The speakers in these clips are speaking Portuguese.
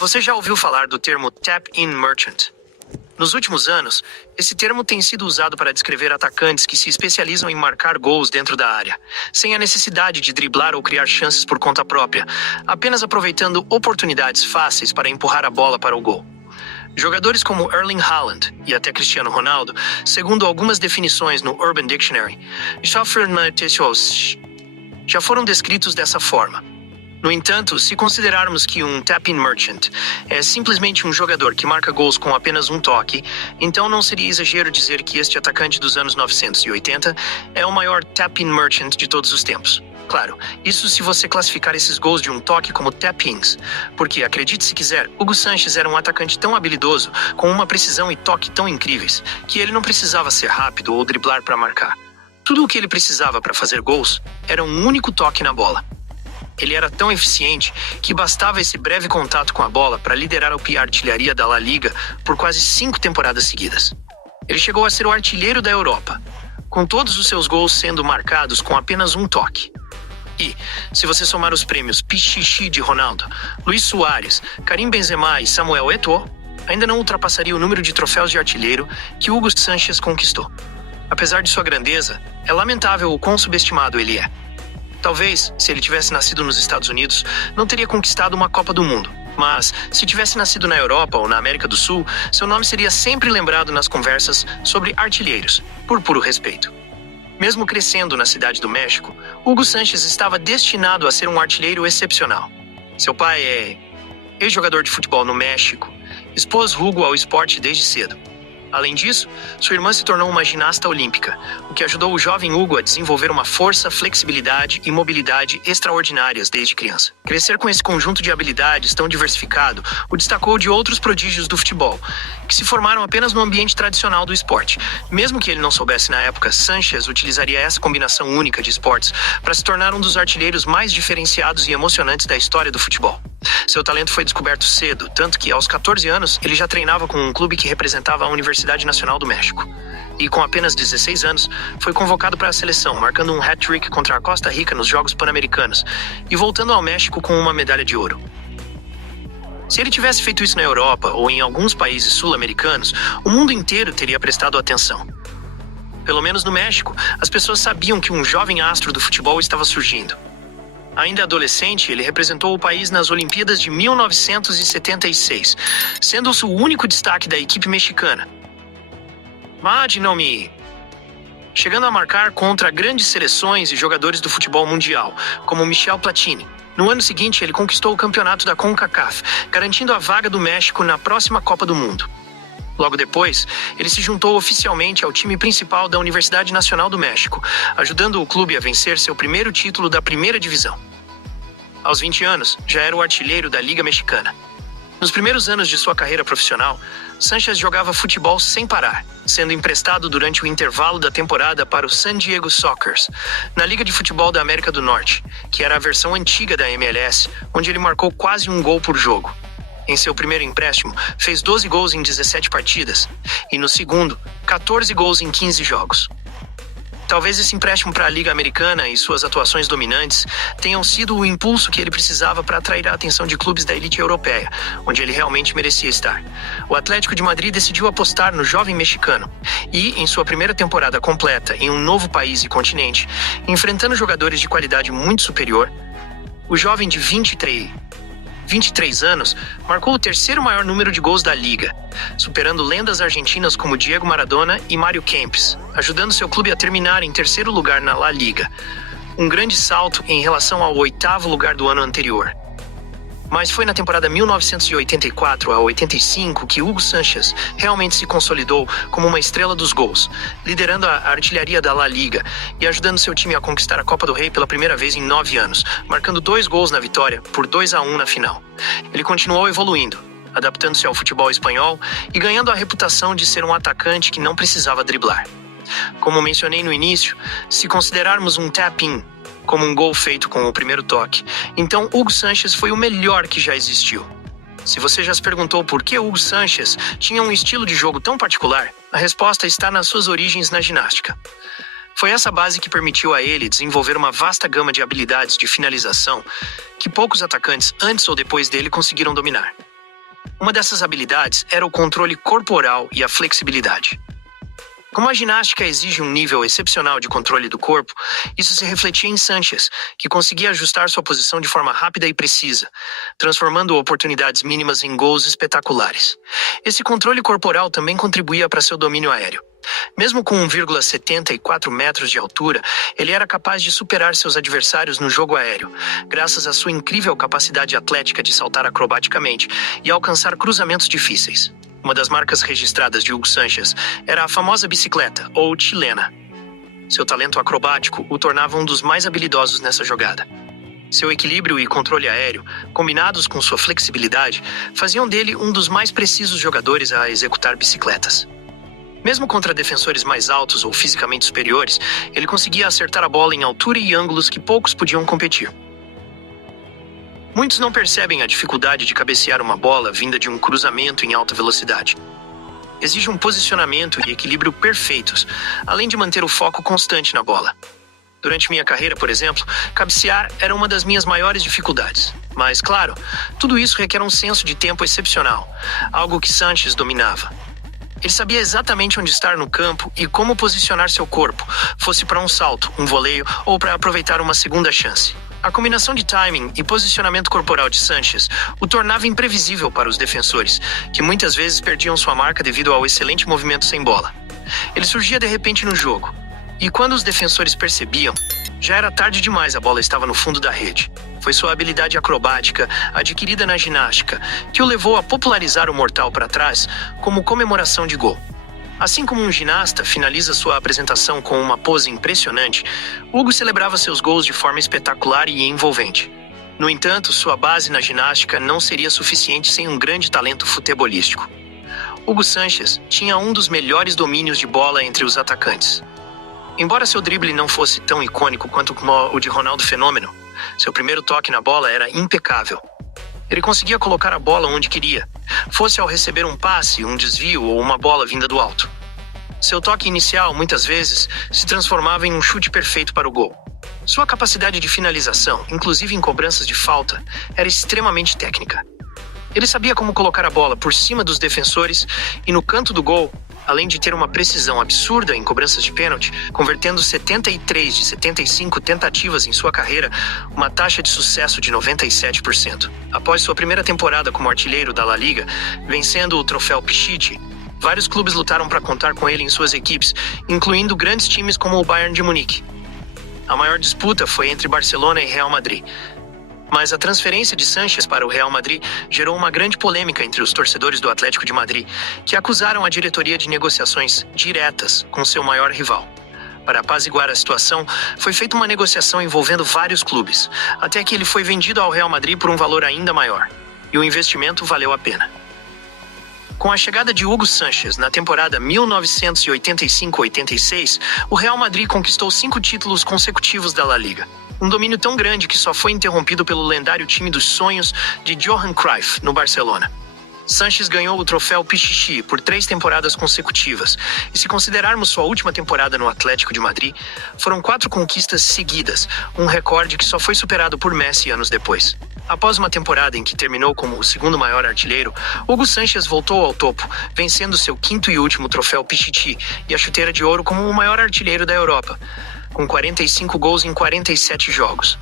Você já ouviu falar do termo tap-in merchant? Nos últimos anos, esse termo tem sido usado para descrever atacantes que se especializam em marcar gols dentro da área, sem a necessidade de driblar ou criar chances por conta própria, apenas aproveitando oportunidades fáceis para empurrar a bola para o gol. Jogadores como Erling Haaland e até Cristiano Ronaldo, segundo algumas definições no Urban Dictionary, já foram descritos dessa forma. No entanto, se considerarmos que um tap-in merchant é simplesmente um jogador que marca gols com apenas um toque, então não seria exagero dizer que este atacante dos anos 980 é o maior tap-in merchant de todos os tempos. Claro, isso se você classificar esses gols de um toque como tap-ins, porque, acredite se quiser, Hugo Sánchez era um atacante tão habilidoso, com uma precisão e toque tão incríveis, que ele não precisava ser rápido ou driblar para marcar. Tudo o que ele precisava para fazer gols era um único toque na bola. Ele era tão eficiente que bastava esse breve contato com a bola para liderar a artilharia da La Liga por quase 5 temporadas seguidas. Ele chegou a ser o artilheiro da Europa, com todos os seus gols sendo marcados com apenas um toque. E, se você somar os prêmios Pichichi de Ronaldo, Luis Suárez, Karim Benzema e Samuel Eto'o, ainda não ultrapassaria o número de troféus de artilheiro que Hugo Sánchez conquistou. Apesar de sua grandeza, é lamentável o quão subestimado ele é. Talvez, se ele tivesse nascido nos Estados Unidos, não teria conquistado uma Copa do Mundo. Mas, se tivesse nascido na Europa ou na América do Sul, seu nome seria sempre lembrado nas conversas sobre artilheiros, por puro respeito. Mesmo crescendo na cidade do México, Hugo Sánchez estava destinado a ser um artilheiro excepcional. Seu pai é ex-jogador de futebol no México, expôs Hugo ao esporte desde cedo. Além disso, sua irmã se tornou uma ginasta olímpica, o que ajudou o jovem Hugo a desenvolver uma força, flexibilidade e mobilidade extraordinárias desde criança. Crescer com esse conjunto de habilidades tão diversificado o destacou de outros prodígios do futebol, que se formaram apenas no ambiente tradicional do esporte. Mesmo que ele não soubesse na época, Sánchez utilizaria essa combinação única de esportes para se tornar um dos artilheiros mais diferenciados e emocionantes da história do futebol. Seu talento foi descoberto cedo, tanto que aos 14 anos ele já treinava com um clube que representava a Universidade Nacional do México. E com apenas 16 anos, foi convocado para a seleção, marcando um hat-trick contra a Costa Rica nos Jogos Pan-Americanos e voltando ao México com uma medalha de ouro. Se ele tivesse feito isso na Europa ou em alguns países sul-americanos, o mundo inteiro teria prestado atenção. Pelo menos no México, as pessoas sabiam que um jovem astro do futebol estava surgindo. Ainda adolescente, ele representou o país nas Olimpíadas de 1976, sendo o único destaque da equipe mexicana. Chegando a marcar contra grandes seleções e jogadores do futebol mundial, como Michel Platini. No ano seguinte, ele conquistou o campeonato da CONCACAF, garantindo a vaga do México na próxima Copa do Mundo. Logo depois, ele se juntou oficialmente ao time principal da Universidade Nacional do México, ajudando o clube a vencer seu primeiro título da primeira divisão. Aos 20 anos, já era o artilheiro da Liga Mexicana. Nos primeiros anos de sua carreira profissional, Sánchez jogava futebol sem parar, sendo emprestado durante o intervalo da temporada para o San Diego Sockers, na Liga de Futebol da América do Norte, que era a versão antiga da MLS, onde ele marcou quase um gol por jogo. Em seu primeiro empréstimo, fez 12 gols em 17 partidas, e no segundo, 14 gols em 15 jogos. Talvez esse empréstimo para a Liga Americana e suas atuações dominantes tenham sido o impulso que ele precisava para atrair a atenção de clubes da elite europeia, onde ele realmente merecia estar. O Atlético de Madrid decidiu apostar no jovem mexicano e, em sua primeira temporada completa em um novo país e continente, enfrentando jogadores de qualidade muito superior, o jovem de 23 anos, marcou o terceiro maior número de gols da Liga, superando lendas argentinas como Diego Maradona e Mário Kempes, ajudando seu clube a terminar em terceiro lugar na La Liga, um grande salto em relação ao 8º lugar do ano anterior. Mas foi na temporada 1984 a 85 que Hugo Sánchez realmente se consolidou como uma estrela dos gols, liderando a artilharia da La Liga e ajudando seu time a conquistar a Copa do Rei pela primeira vez em 9 anos, marcando 2 gols na vitória por 2-1 na final. Ele continuou evoluindo, adaptando-se ao futebol espanhol e ganhando a reputação de ser um atacante que não precisava driblar. Como mencionei no início, se considerarmos um tap-in como um gol feito com o primeiro toque, então Hugo Sánchez foi o melhor que já existiu. Se você já se perguntou por que Hugo Sánchez tinha um estilo de jogo tão particular, a resposta está nas suas origens na ginástica. Foi essa base que permitiu a ele desenvolver uma vasta gama de habilidades de finalização que poucos atacantes antes ou depois dele conseguiram dominar. Uma dessas habilidades era o controle corporal e a flexibilidade. Como a ginástica exige um nível excepcional de controle do corpo, isso se refletia em Sanchez, que conseguia ajustar sua posição de forma rápida e precisa, transformando oportunidades mínimas em gols espetaculares. Esse controle corporal também contribuía para seu domínio aéreo. Mesmo com 1,74 metros de altura, ele era capaz de superar seus adversários no jogo aéreo, graças à sua incrível capacidade atlética de saltar acrobaticamente e alcançar cruzamentos difíceis. Uma das marcas registradas de Hugo Sanchez era a famosa bicicleta, ou chilena. Seu talento acrobático o tornava um dos mais habilidosos nessa jogada. Seu equilíbrio e controle aéreo, combinados com sua flexibilidade, faziam dele um dos mais precisos jogadores a executar bicicletas. Mesmo contra defensores mais altos ou fisicamente superiores, ele conseguia acertar a bola em altura e ângulos que poucos podiam competir. Muitos não percebem a dificuldade de cabecear uma bola vinda de um cruzamento em alta velocidade. Exige um posicionamento e equilíbrio perfeitos, além de manter o foco constante na bola. Durante minha carreira, por exemplo, cabecear era uma das minhas maiores dificuldades. Mas, claro, tudo isso requer um senso de tempo excepcional, algo que Sanchez dominava. Ele sabia exatamente onde estar no campo e como posicionar seu corpo, fosse para um salto, um voleio ou para aproveitar uma segunda chance. A combinação de timing e posicionamento corporal de Sanchez o tornava imprevisível para os defensores, que muitas vezes perdiam sua marca devido ao excelente movimento sem bola. Ele surgia de repente no jogo, e quando os defensores percebiam, já era tarde demais, a bola estava no fundo da rede. Foi sua habilidade acrobática, adquirida na ginástica, que o levou a popularizar o mortal para trás como comemoração de gol. Assim como um ginasta finaliza sua apresentação com uma pose impressionante, Hugo celebrava seus gols de forma espetacular e envolvente. No entanto, sua base na ginástica não seria suficiente sem um grande talento futebolístico. Hugo Sanchez tinha um dos melhores domínios de bola entre os atacantes. Embora seu drible não fosse tão icônico quanto o de Ronaldo Fenômeno, seu primeiro toque na bola era impecável. Ele conseguia colocar a bola onde queria, fosse ao receber um passe, um desvio ou uma bola vinda do alto. Seu toque inicial, muitas vezes, se transformava em um chute perfeito para o gol. Sua capacidade de finalização, inclusive em cobranças de falta, era extremamente técnica. Ele sabia como colocar a bola por cima dos defensores e no canto do gol, além de ter uma precisão absurda em cobranças de pênalti, convertendo 73 de 75 tentativas em sua carreira, uma taxa de sucesso de 97%. Após sua primeira temporada como artilheiro da La Liga, vencendo o troféu Pichichi, vários clubes lutaram para contar com ele em suas equipes, incluindo grandes times como o Bayern de Munique. A maior disputa foi entre Barcelona e Real Madrid. Mas a transferência de Sanchez para o Real Madrid gerou uma grande polêmica entre os torcedores do Atlético de Madrid, que acusaram a diretoria de negociações diretas com seu maior rival. Para apaziguar a situação, foi feita uma negociação envolvendo vários clubes, até que ele foi vendido ao Real Madrid por um valor ainda maior. E o investimento valeu a pena. Com a chegada de Hugo Sanchez na temporada 1985-86, o Real Madrid conquistou 5 títulos consecutivos da La Liga. Um domínio tão grande que só foi interrompido pelo lendário time dos sonhos de Johan Cruyff, no Barcelona. Sanchez ganhou o troféu Pichichi por 3 temporadas consecutivas, e se considerarmos sua última temporada no Atlético de Madrid, foram 4 conquistas seguidas, um recorde que só foi superado por Messi anos depois. Após uma temporada em que terminou como o segundo maior artilheiro, Hugo Sanchez voltou ao topo, vencendo seu 5º e último troféu Pichichi e a chuteira de ouro como o maior artilheiro da Europa, com 45 gols em 47 jogos.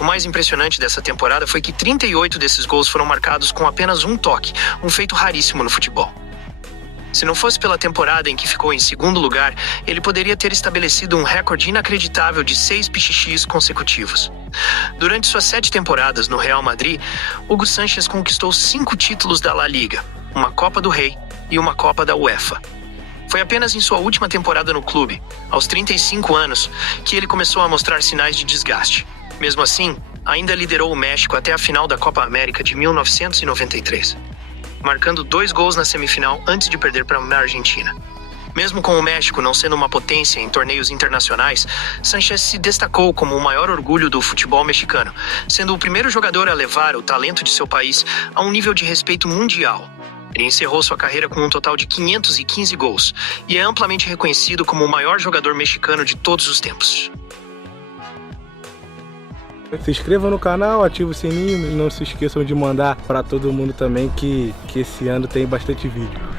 O mais impressionante dessa temporada foi que 38 desses gols foram marcados com apenas um toque, um feito raríssimo no futebol. Se não fosse pela temporada em que ficou em segundo lugar, ele poderia ter estabelecido um recorde inacreditável de 6 pichichis consecutivos. Durante suas 7 temporadas no Real Madrid, Hugo Sanchez conquistou 5 títulos da La Liga, uma Copa do Rei e uma Copa da UEFA. Foi apenas em sua última temporada no clube, aos 35 anos, que ele começou a mostrar sinais de desgaste. Mesmo assim, ainda liderou o México até a final da Copa América de 1993, marcando 2 gols na semifinal antes de perder para a Argentina. Mesmo com o México não sendo uma potência em torneios internacionais, Sanchez se destacou como o maior orgulho do futebol mexicano, sendo o primeiro jogador a levar o talento de seu país a um nível de respeito mundial. Ele encerrou sua carreira com um total de 515 gols e é amplamente reconhecido como o maior jogador mexicano de todos os tempos. Se inscrevam no canal, ativem o sininho e não se esqueçam de mandar para todo mundo também que esse ano tem bastante vídeo.